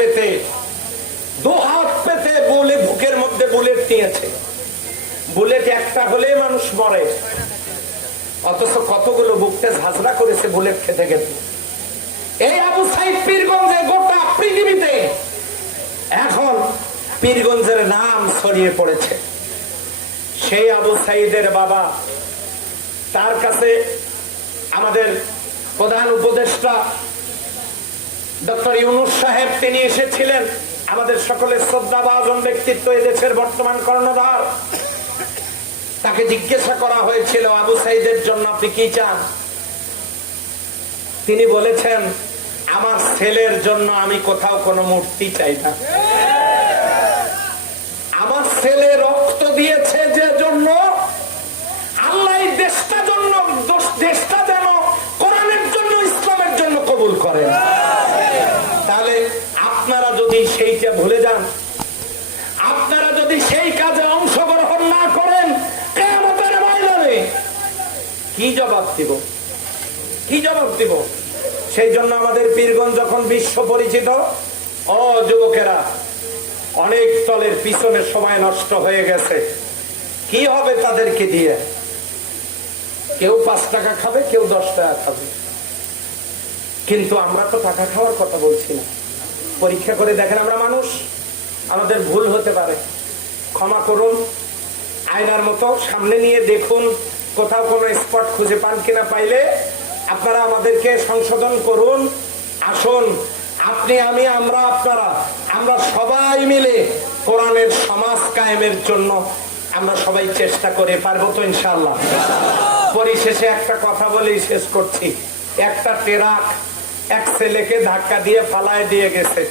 পেতে বলে বুকের মধ্যে বুলেট নিয়েছে। বুলেট একটা হলে মানুষ মরে, অথচ কতগুলো বুকটা ঝাঁঝরা করেছে বুলেট খেতে খেতে। এই আবু সাইদ পীরগঞ্জে গোটা পৃথিবীতে এখন পীরগঞ্জের নাম ছড়িয়ে পড়েছে। সেই আবু সাইদের বাবা, তার কাছে আমাদের প্রধান উপদেষ্টা ডক্টর ইউনূস সাহেব তিনি এসেছিলেন। আমাদের সকলের শ্রদ্ধাভাজন ব্যক্তিত্ব, এদেশের বর্তমান কর্ণধার। তাকে জিজ্ঞাসা করা হয়েছিল, আবু সাইদের জন্য আপনি কি চান? তিনি বলেছেন, আমার ছেলের জন্য আমি কোথাও কোনো মূর্তি চাই না। আমার ছেলে রক্ত দিয়েছে যে জন্য, আল্লাহ দেশটা জন্য, দেশটা যেন কোরআনের জন্য, ইসলামের জন্য কবুল করেন। তাহলে আপনারা যদি সেইটা ভুলে যান, আপনারা যদি সেই কাজে অংশগ্রহণ না করেন, কিয়ামতের ময়দানে কি জবাব দিব? কি জবাব দিব? সেই জন্য আমাদের পীরগঞ্জ যখন বিশ্ব পরিচিত, ও যুবকেরা, অনেক দলের পিছনে সময় নষ্ট হয়ে গেছে। কি হবে তাদেরকে দিয়ে? কেউ 5 টাকা খাবে, কেউ 10 টাকা খাবে, কিন্তু আমরা তো টাকা খাওয়ার কথা বলছি না। পরীক্ষা করে দেখেন, আমরা মানুষ, আমাদের ভুল হতে পারে, ক্ষমা করুন। আয়নার মতো সামনে নিয়ে দেখুন, কোথাও কোনো স্পট খুঁজে পান কিনা, পাইলে আপনারা আমাদেরকে সংশোধন করুন। আসুন, আপনি, আমি, আমরা, আপনারা, আমরা সবাই মিলে কোরআনের সমাজ কায়েমের জন্য আমরা সবাই চেষ্টা করে পারবো তো ইনশাআল্লাহ। পরিশেষে একটা কথা বলেই শেষ করছি। একটা ট্রাক এক ছেলেকে ধাক্কা দিয়ে ফালায় দিয়ে গেছে।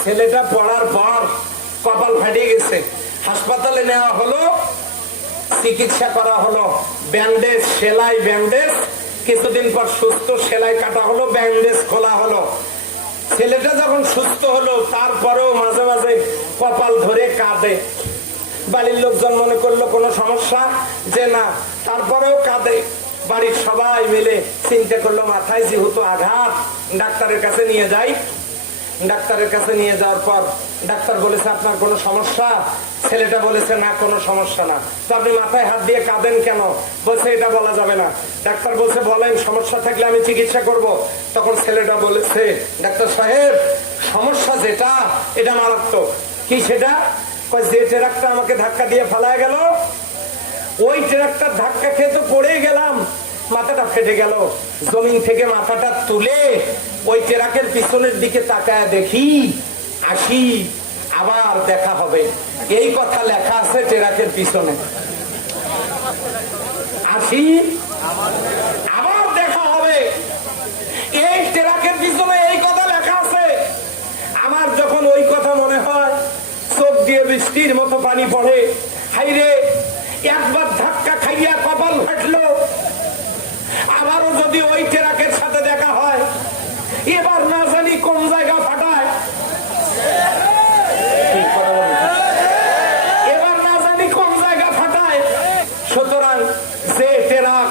ছেলেটা পড়ার পর কপাল ফাটিয়ে গেছে, হাসপাতালে নেওয়া হলো, চিকিৎসা করা হলো, ব্যান্ডেজ, সেলাই, ব্যান্ডেজ। কিছুদিন পর সুস্থ, সেলাই কাটা হলো, ব্যান্ডেজ খোলা হলো। ছেলেটা যখন সুস্থ হলো, তারপরেও মাঝে মাঝে কপাল ধরে কাঁদে। বাড়ির লোকজন মনে করলো কোনো সমস্যা, যে না, তারপরেও কাঁদে। বাড়ির সবাই মিলে চিন্তা করলো, মাথায় যেহেতু আঘাত, ডাক্তারের কাছে নিয়ে যাই। ডাক্তারের কাছে নিয়ে যাওয়ার পর ডাক্তার বলেছে, আপনার কোনো সমস্যা? ছেলেটা বলেছে, না, কোনো সমস্যা না। তো আপনি মাথায় হাত দিয়ে কাঁদেন কেন? বলছে, এটা বলা যাবে না। ডাক্তার বলছে, বলেন, সমস্যা থাকলে আমি চিকিৎসা করব। তখন ছেলেটা বলেছে, ডাক্তার সাহেব, সমস্যা যেটা, এটা মারাত্মক। কি সেটা? যে ট্রাকটা আমাকে ধাক্কা দিয়ে ফালায় গেল, ওই ট্রাকটার ধাক্কা খেয়ে তো পড়েই গেলাম, মাথাটা ফেটে গেল। জমিন থেকে মাথাটা তুলে ওই ট্রাকের পিছনের দিকে তাকায় দেখি, আসি, আবার দেখা হবে। এই কথা লেখা আছে ট্রাকের পিছনে। আসি, আবার দেখা হবে, এই ট্রাকের পিছনে এই কথা লেখা আছে। আমার যখন ওই কথা মনে হয়, চোখ দিয়ে বৃষ্টির মতো পানি পড়ে। হাইরে, একবার ধাক্কা খাইয়া কপাল ফাটলো, আবারও যদি ওই ট্রাকের সাথে দেখা হয়, এবার না জানি কোন জায়গা ফাটায়, এবার না জানি কোন জায়গা ফাটায়। সুতরাং যে ট্রাক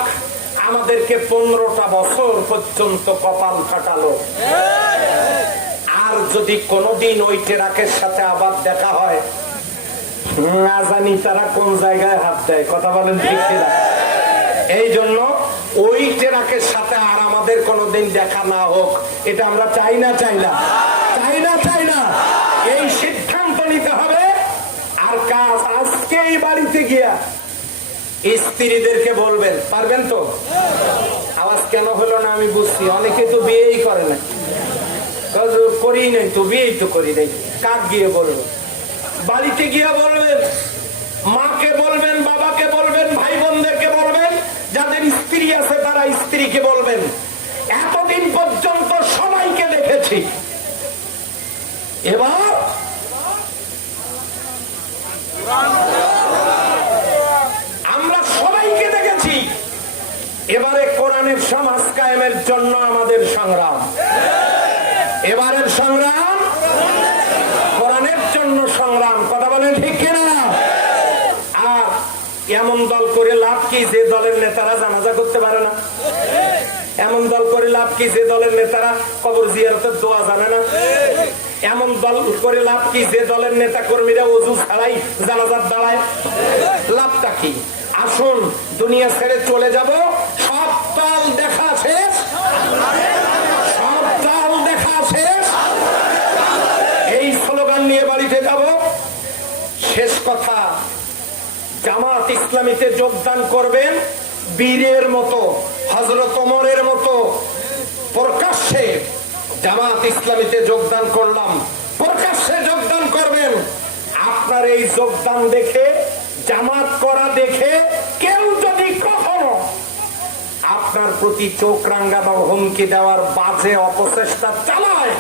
আমাদেরকে 15টা বছর পর্যন্ত কপাল ফাটালো, আর যদি কোনদিন ওই ট্রাকের সাথে আবার দেখা হয়, না জানি তারা কোন জায়গায় হাত দেয়। কথা বলেন ঠিক কিনা? এই জন্য ওই ট্রাকের সাথে আর আমাদের কোনোদিন দেখা না হোক, এটা আমরা চাই না, চাই না, চাই না, চাই না। এই সিদ্ধান্ত নিতে হবে। আর কাজ আজকে এই বাড়িতে গিয়া স্ত্রীদেরকে বলবেন, পারবেন তো? আওয়াজ কেন হলো না আমি বুঝছি, অনেকে তো বিয়েই করে না, করি নাই তো, বিয়েই তো করি নাই। কাক গিয়ে বলবো? বাড়িতে গিয়ে বলবেন, মাকে বলবেন, বাবাকে বলবেন, ভাই বোনদেরকে বলবেন, যাদের স্ত্রী আছে তারা স্ত্রীকে বলবেন, এতদিন পর্যন্ত সবাইকে দেখেছি, এবার আমরা সবাইকে দেখেছি, এবারে কোরআনের সমাজ কায়েমের জন্য আমাদের সংগ্রাম। এবারের সংগ্রাম কোরআনের জন্য সংগ্রাম। কথা বলেন ঠিক কিনা? আর এমন দল করে লাভ কি যে দলের নেতারা জানাজা করতে পারে না? এমন দল করে লাভ কি যে দলের নেতারা কবর জিয়ারতের দোয়া জানে না? এমন দল করে লাভ কি যে দলের নেতা কর্মীরা ওযু ছাড়াই জানাজার দাঁড়ায়? লাভটা কি? আসুন দুনিয়া ছেড়ে চলে যাব, সব দল দেখা শেষ, সব দল দেখা শেষ, এই স্লোগান নিয়ে বাড়িতে যাব। শেষ কথা, জামাত ইসলামীতে যোগদান করবেন বীরের মতো, হযরত ওমরের মতো প্রকাশ্যে জামাত ইসলামীতে যোগদান করলাম, প্রকাশ্যে যোগদান করবেন। আপনার এই যোগদান দেখে, জামাত করা দেখে কেউ যদি কখনো আপনার প্রতি চোখ রাঙানো, হুমকি দেওয়ার বাজে অপচেষ্টা চালায়,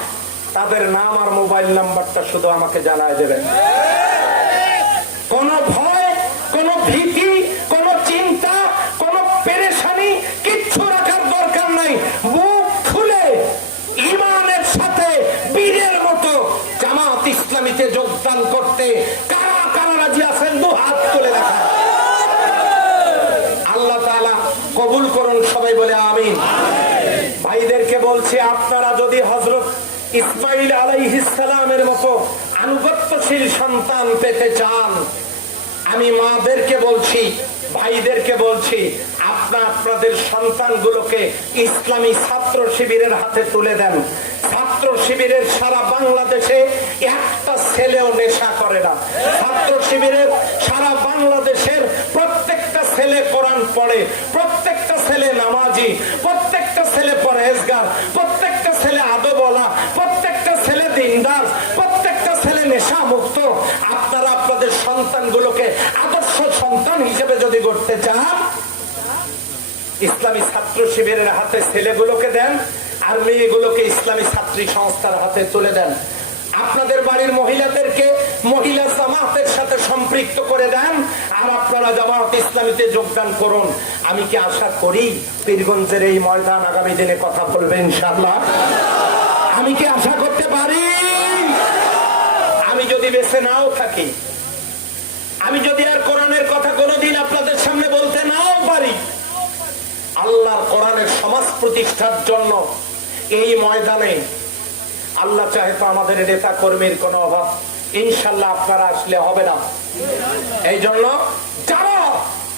তাদের নাম আর মোবাইল নাম্বারটা শুধু আমাকে জানায় দেবেন। কোন ভয়, কোন ভীতি, কোন চিন্তা, কোন পেরেশানি কিচ্ছু রাখার দরকার নাই। মুখ খুলে ঈমানের সাথে বীরের মতো জামাত ইসলামীতে যোগদান করতে কারা কারা রাজি আছেন? দু হাত তুলে দেখা। আল্লাহ তাআলা কবুল করুন, সবাই বলে আমিন। ভাইদেরকে বলছি, আপনারা যদি হযরত ইসমাঈল আলাইহিস সালামের মতো আনুগত্যশীল সন্তান পেতে চান, আমি মাদেরকে বলছি, ভাইদেরকে বলছি, আপনাদের সন্তানগুলোকে ইসলামী ছাত্র শিবিরের হাতে তুলে দেন। ছাত্র শিবিরের সারা বাংলাদেশে একটা ছেলেও নেশা করে না। ছাত্র শিবিরের সারা বাংলাদেশের প্রত্যেকটা ছেলে কোরআন পড়ে, প্রত্যেকটা ছেলে নামাজি, প্রত্যেকটা ছেলে পরহেজগার, প্রত্যেকটা ছেলে আদবওয়ালা, প্রত্যেকটা ছেলে দিনদার, প্রত্যেকটা ছেলে নেশা মুক্ত। আপনারা আপনাদের সন্তানগুলোকে আদর্শ সন্তান হিসেবে যদি গড়তে চান, ইসলামী ছাত্র শিবিরের হাতে ছেলেগুলোকে দেন, আর মেয়েগুলোকে ইসলামী ছাত্রী সংস্থার হাতে তুলে দেন। আপনাদের বাড়ির মহিলাদেরকে মহিলা জামাতের সাথে সম্পৃক্ত করে দেন, আর আপনারা জামাত ইসলামীতে যোগদান করুন। আমি কি আশা করি পীরগঞ্জের এই ময়দান আগামী দিনে কথা বলবে ইনশাআল্লাহ? আমি কি আশা করতে পারি? আমি যদি বেঁচে নাও থাকি, আমি যদি আর কোরআনের কথা কোনোদিন আপনাদের সামনে বলতে নাও পারি, আল্লাহর কোরআনের সমাজ প্রতিষ্ঠার জন্য এই ময়দানে আল্লাহ চাহে তো আমাদের নেতা কর্মীর কোনো অভাব ইনশাআল্লাহ আপনারা আসলে হবে না। এই জন্য যারা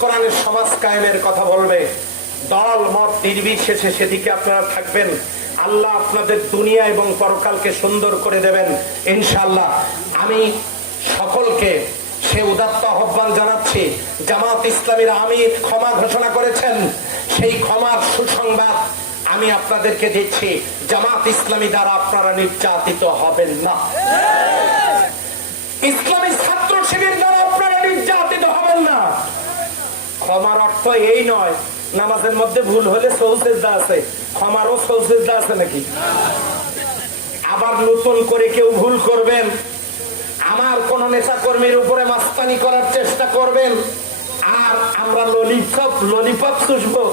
কোরআনের সমাজ কায়েমের কথা বলবে, দল মত নির্বিশেষে সেদিকে আপনারা থাকবেন। আল্লাহ আপনাদের দুনিয়া এবং পরকালকে সুন্দর করে দেবেন ইনশাআল্লাহ। আমি সকলকে সে উদাত্ত আহ্বান জানাচ্ছি। জামাত ইসলামীর আমির ক্ষমা ঘোষণা করেছেন, সেই ক্ষমার সুসংবাদ আমি আপনাদেরকে দিচ্ছি। জামাত ইসলামী দ্বারা আপনারা নির্যাতিত হবেন না, ইসলামী ছাত্র শিবির দ্বারা আপনারা নির্যাতিত হবেন না। ক্ষমার অর্থ এই নয় নামাজের মধ্যে ভুল হলে সৌসেজদা আছে, ক্ষমারও সৌসেজদা আছে নাকি? আবার নতুন করে কেউ ভুল করবেন, আমার কোন নেতা কর্মীর উপরে মাস্তানি করার চেষ্টা করবেন, আর আমরা ললিপপ চুষবো,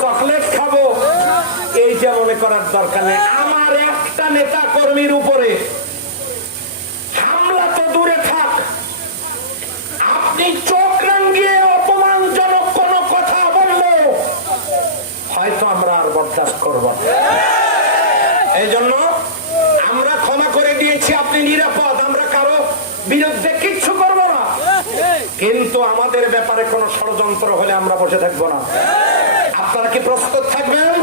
চকলেট খাবো, এইটা মনে করার দরকার নেই। আমার একটা নেতা কর্মীর উপরে হামলা তো দূরে থাক, আপনি চোখ রাঙিয়ে অপমানজনক কোন কথা বললে হয়তো আমরা আর বরদাস্ত করব না। এই জন্য আমরা ক্ষমা করে দিয়েছি, আপনি নিরাপদ, আমরা কারো বিরুদ্ধে কিচ্ছু করবো না, কিন্তু আমাদের ব্যাপারে কোন ষড়যন্ত্র হলে আমরা বসে থাকবো না। আপনারা কি প্রস্তুত থাকবেন?